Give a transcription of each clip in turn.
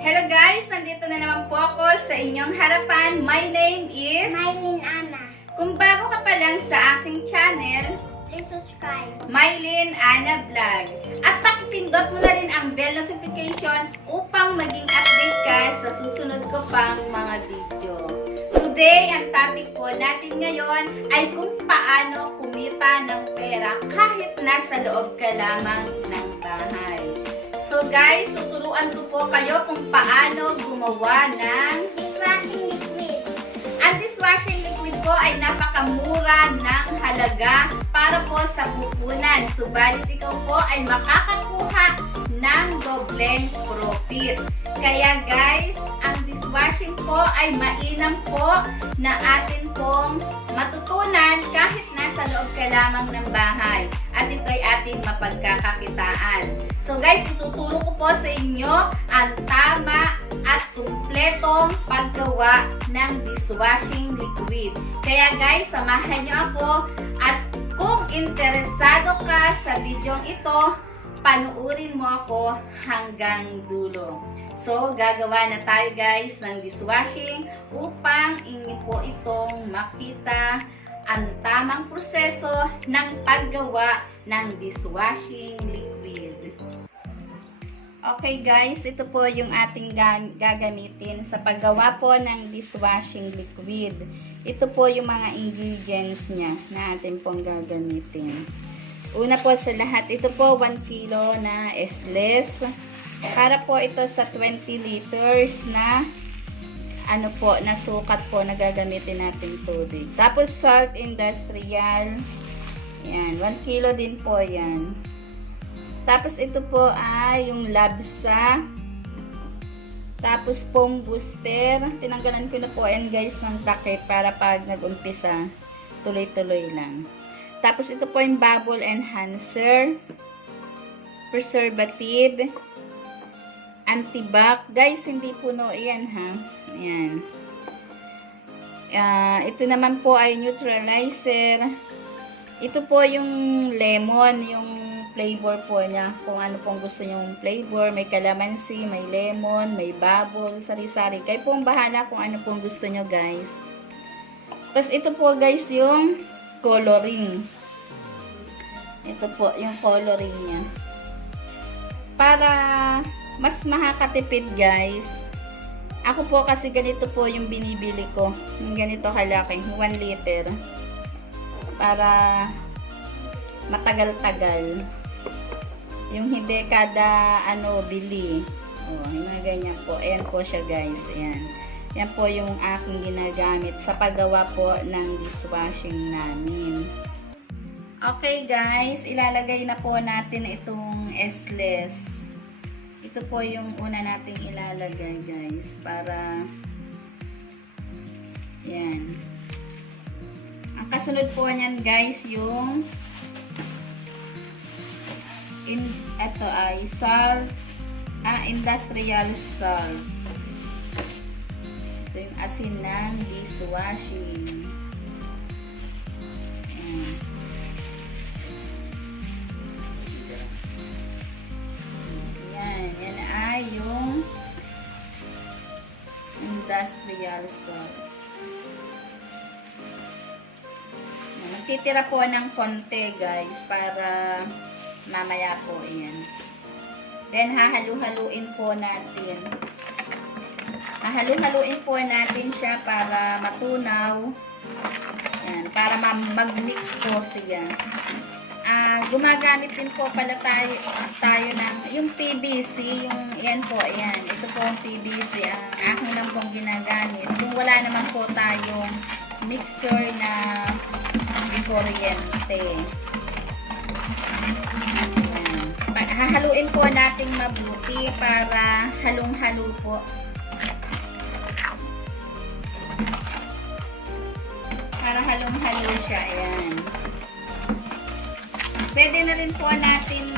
Hello guys! Nandito na naman po ako sa inyong harapan. My name is Mylene Ana. Kung bago ka pa lang sa aking channel, Please subscribe. Mylene Ana Vlog. At pakipindot mo na rin ang bell notification upang maging update ka sa susunod ko pang mga video. Today, ang topic po natin ngayon ay kung paano kumita ng pera kahit nasa loob ka lamang ng bahay. So guys, tuturuan ko po kayo kung paano gumawa ng Dishwashing liquid. ang dishwashing liquid po ay napakamura ng halaga para po sa pupunan. Subalit ikaw po ay makakakuha ng dobleng profit. Kaya guys, ang dishwashing po ay mainam po na atin pong matutunan kahit nasa loob ka lamang ng bahay. At ito ay ating mapagkakakitaan. So guys, ituturo ko po sa inyo ang tama at kumpletong paggawa ng dishwashing liquid. Kaya guys, samahan nyo ako at kung interesado ka sa video ito, panuurin mo ako hanggang dulo. So, gagawa na tayo guys ng dishwashing upang inyo po itong makita ang tamang proseso ng paggawa ng dishwashing liquid. Okay guys, ito po yung ating gagamitin sa paggawa po ng dishwashing liquid. Ito po yung mga ingredients niya na atin pong gagamitin. Una po sa lahat, ito po 1 kilo na SLS. Para po ito sa 20 liters na ano po, na sukat po na gagamitin natin tubig. Tapos salt industrial. Yan, 1 kilo din po yan. Tapos ito po ay yung labsa. Tapos foam booster. Tinanggalan ko na po yan guys ng takip para pag nag-umpisa, tuloy-tuloy lang. Tapos ito po yung bubble enhancer. Preservative. Antibac. Guys, hindi puno yan ha. Ayan. Ito naman po ay neutralizer. Ito po yung lemon, yung flavor po niya. Kung ano pong gusto nyong flavor. May calamansi, may lemon, may bubble, sari-sari. Kayo pong bahala kung ano pong gusto nyo guys. Tapos ito po guys yung coloring. Ito po yung coloring niya. Para mas makakatipid guys. Ako po kasi ganito po yung binibili ko. Yung ganito kalaki. 1 liter. Para matagal-tagal. Yung hindi kada bili. Oh, yung mga ganyan po. Ayan po siya guys. Ayan. Yan po yung aking ginagamit sa paggawa po ng dishwashing namin. Okay guys, ilalagay na po natin itong SLS. Ito po yung una nating ilalagay guys para yan. Ang kasunod po niyan guys yung ito ay salt, industrial salt. Ito yung asin ng dishwashing. Yan ay yung industrial salt. Magtitira po ng konti guys para mamaya po yan. Then hahalu-haluin po natin. Hahalu-haluin po natin siya para matunaw. Yan, para mag-mix po siya. Gumagamit din po pala tayo ng yung PVC, yung yan po, ayan. Ito po ang PVC, ang aking lang pong ginagamit. Kung wala naman po tayong mixer na kuryente. Hahaluin po natin mabuti para halong-halo po. Para halong-halo siya, ayan. Pwede na rin po natin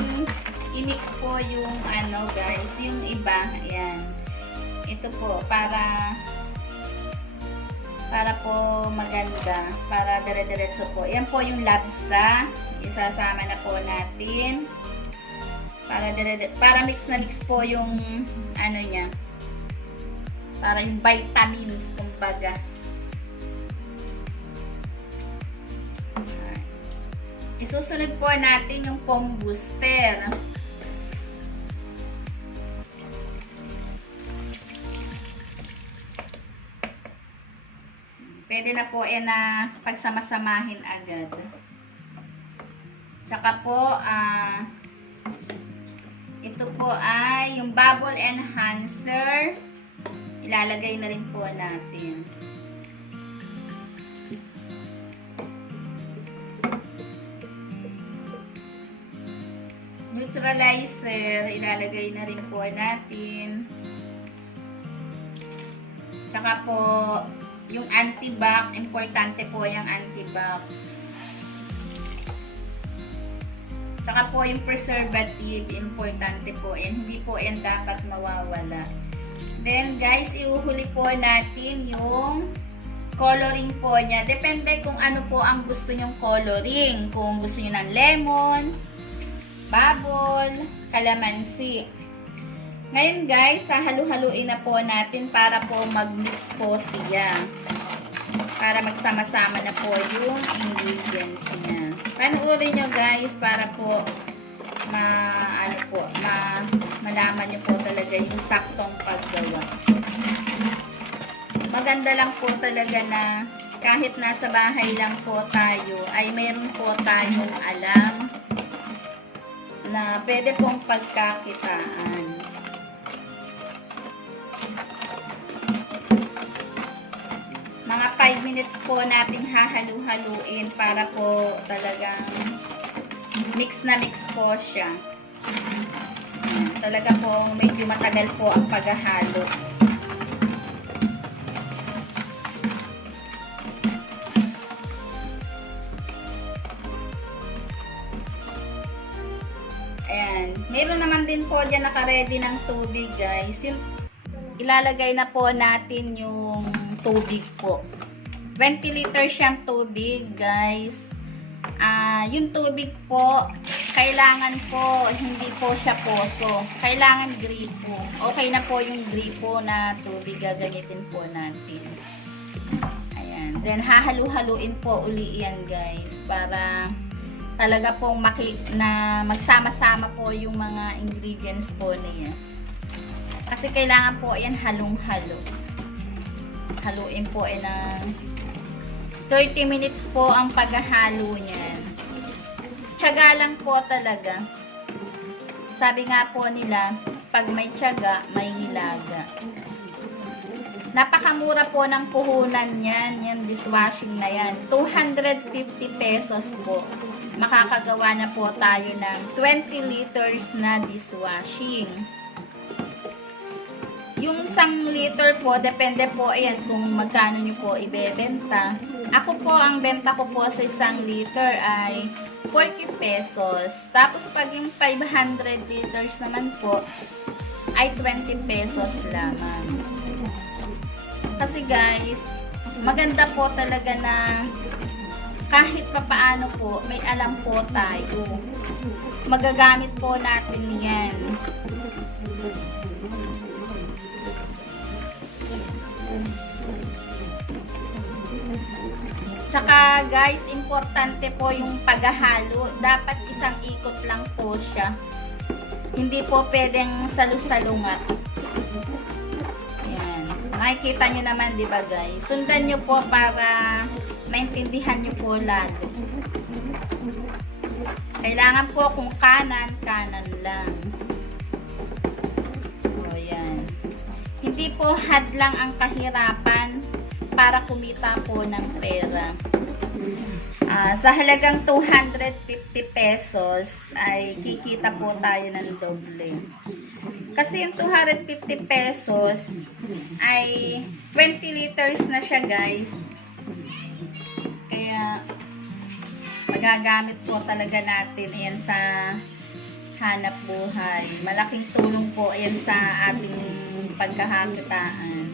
i-mix po yung guys, yung iba, ayan. Ito po, para po maganda, para dire-diretso po. Yan po yung labsa. Isasama na po natin. Para mix na mix po yung ano niya, Para yung vitamins, kumbaga. Isusunod po natin yung foam booster. Pwede na po na pagsamasamahin agad. Tsaka po, ito po ay yung bubble enhancer. Ilalagay na rin po natin. Neutralizer, ilalagay na rin po natin. Tsaka po, yung antibac, importante po yung antibac. Tsaka po yung preservative, importante po yan. Hindi po yan dapat mawawala. Then guys, iuhuli po natin yung coloring po niya. Depende kung ano po ang gusto nyong coloring. Kung gusto nyo ng lemon, bubble, calamansi. Ngayon guys, halu-haluin na po natin para po mag-mix po siya. Para magsama-sama na po yung ingredients niya. Panuorin nyo guys para po malaman nyo po talaga yung saktong paggawa. Maganda lang po talaga na kahit nasa bahay lang po tayo, ay mayroon po tayong alam na pwede pong pagkakitaan. Mga 5 minutes po natin hahalu-haluin para po talagang mix na mix po siya. Talaga po medyo matagal po ang paghahalo. Ayan. Meron naman din po dyan naka-ready ng tubig guys. Yung ilalagay na po natin yung tubig po. 20 liters siyang tubig guys. Yung tubig po, kailangan po hindi po siya poso. Kailangan gripo. Okay na po yung gripo na tubig gagamitin po natin. Ayan. Then hahalu-haluin po uli yan guys para talaga pong magsama-sama po yung mga ingredients po niya. Kasi kailangan po yan halong-halo. Haluin po ng 30 minutes po ang paghahalo niyan. Tiyaga lang po talaga. Sabi nga po nila, pag may tiyaga, may nilaga. Napakamura po ng puhunan yan. Yan, dishwashing na yan. 250 pesos po. Makakagawa na po tayo ng 20 liters na dishwashing. Yung 1 liter po, depende po ayan kung magkano nyo po ibebenta. Ako po, ang benta ko po sa 1 liter ay 40 pesos. Tapos pag yung 500 liters naman po, ay 20 pesos lamang. Kasi guys, maganda po talaga na kahit papaano po, may alam po tayo. Magagamit po natin yan. Tsaka guys, importante po yung paghahalo. Dapat isang ikot lang po siya. Hindi po pwedeng salu-salungat. Ayan. Makikita nyo naman, di ba guys? Sundan nyo po para maintindihan nyo po lalo. Kailangan po kung kanan, kanan lang. O yan. Hindi po hadlang ang kahirapan para kumita po ng pera. Sa halagang 250 pesos ay kikita po tayo ng doble. Kasi yung 250 pesos ay 20 liters na siya guys. Kaya magagamit po talaga natin yan sa hanap buhay. Malaking tulong po yan sa ating pagkakakitaan.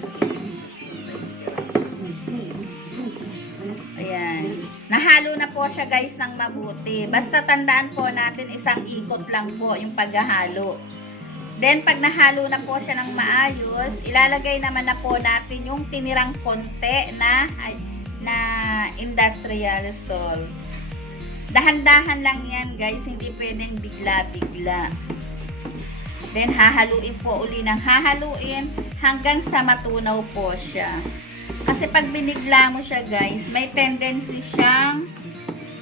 Ayan. Nahalo na po siya guys ng mabuti. Basta tandaan po natin isang ikot lang po yung paghahalo. Then, pag nahalo na po siya ng maayos, ilalagay naman na po natin yung tinirang konti na industrial salt. Dahan-dahan lang yan guys, hindi pwedeng bigla-bigla. Then, hahaluin po uli ng hahaluin hanggang sa matunaw po siya. Kasi pag binigla mo siya guys, may tendency siyang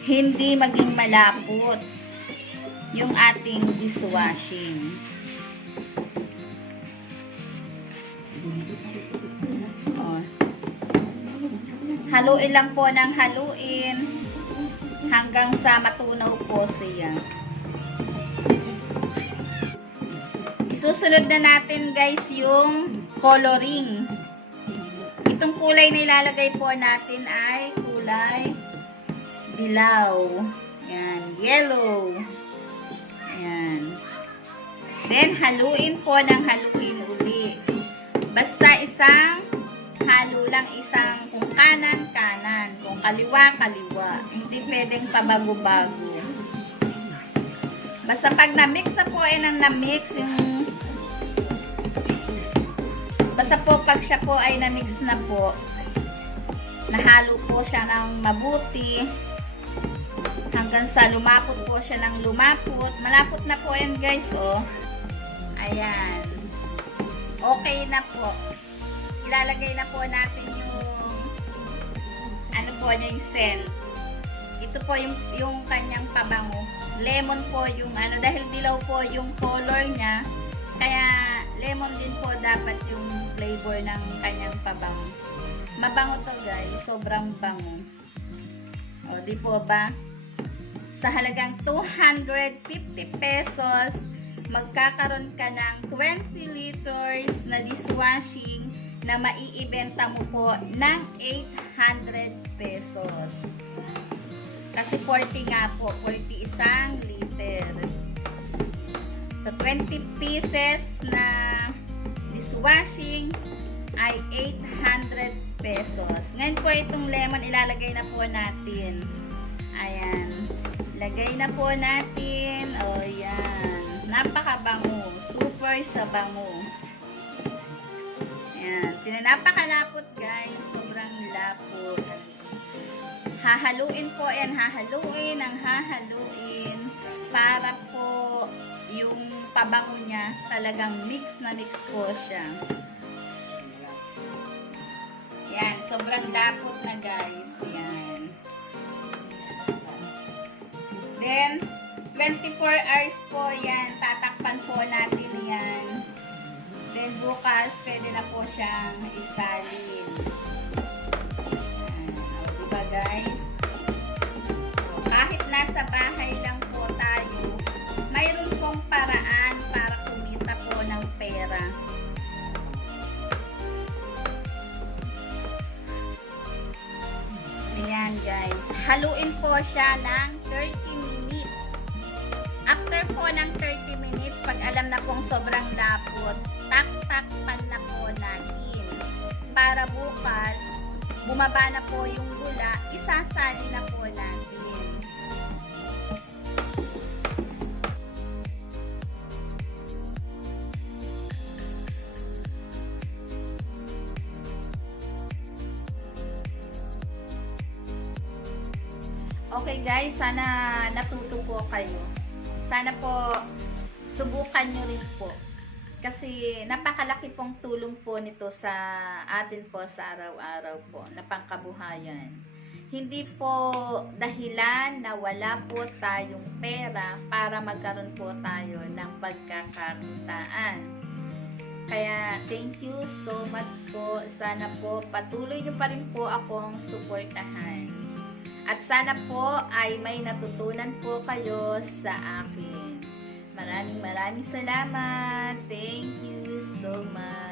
hindi maging malapot yung ating dishwashing. Oh. Haluin lang po ng haluin hanggang sa matunaw po siya. Isusunod na natin guys yung coloring. Itong kulay na ilalagay po natin ay kulay dilaw. Yan, yellow. Yan. Then, haluin po ng haluin uli. Basta isang halo lang, isang kung kanan, kung kaliwa, kaliwa. Hindi pwedeng pabago-bago. Basta pag na-mix na po ay nang na-mix yung basta po pag siya po ay na-mix na po, nahalo po siya ng mabuti hanggang sa lumapot po siya ng lumapot. Malapot na po yan guys, oh. Ayan. Okay na po. Ilalagay na po natin yung ano po yung scent. Ito po yung kanyang pabango. Lemon po yung ano, dahil dilaw po yung color niya, kaya lemon din po dapat yung flavor ng kanyang pabango. Mabango to guys, sobrang bango. O, di po ba? Sa halagang 250 pesos, magkakaroon ka ng 20 liters na dishwashing na maiibenta mo po ng 800 pesos. Kasi 40 nga po, 40 isang liter. So, 20 pieces na dishwashing ay 800 pesos. Ngayon po itong lemon ilalagay na po natin. Ayan. Lagay na po natin. O, yan. Napakabango. Super sa bango. Ayan. Napakalapot guys. Sobrang lapot. Hahaluin po yan. Hahaluin ang hahaluin para po yung pabango niya talagang mix na mix po siya. Yan. Sobrang lapot na guys. Yan. Then, 24 hours po yan. Tatakpan po natin yan. Then, bukas, pwede na po siyang isalin. Diba guys? Kahit nasa bahay lang po tayo, mayroon pong paraan para kumita po ng pera. Ayan guys. Haluin po siya ng 30 minutes. After po ng 30 minutes, pag alam na pong sobrang lapot, tak-takpan na po natin. Para bukas, bumaba na po yung gula, isasali na po natin. Okay guys, sana natuto po kayo. Sana po subukan nyo rin po. Kasi napakalaki pong tulong po nito sa atin po sa araw-araw po na pangkabuhayan. Hindi po dahilan na wala po tayong pera para magkaroon po tayo ng pagkakakitaan. Kaya thank you so much po. Sana po patuloy nyo pa rin po akong suportahan. At sana po ay may natutunan po kayo sa akin. Maraming salamat. Thank you so much.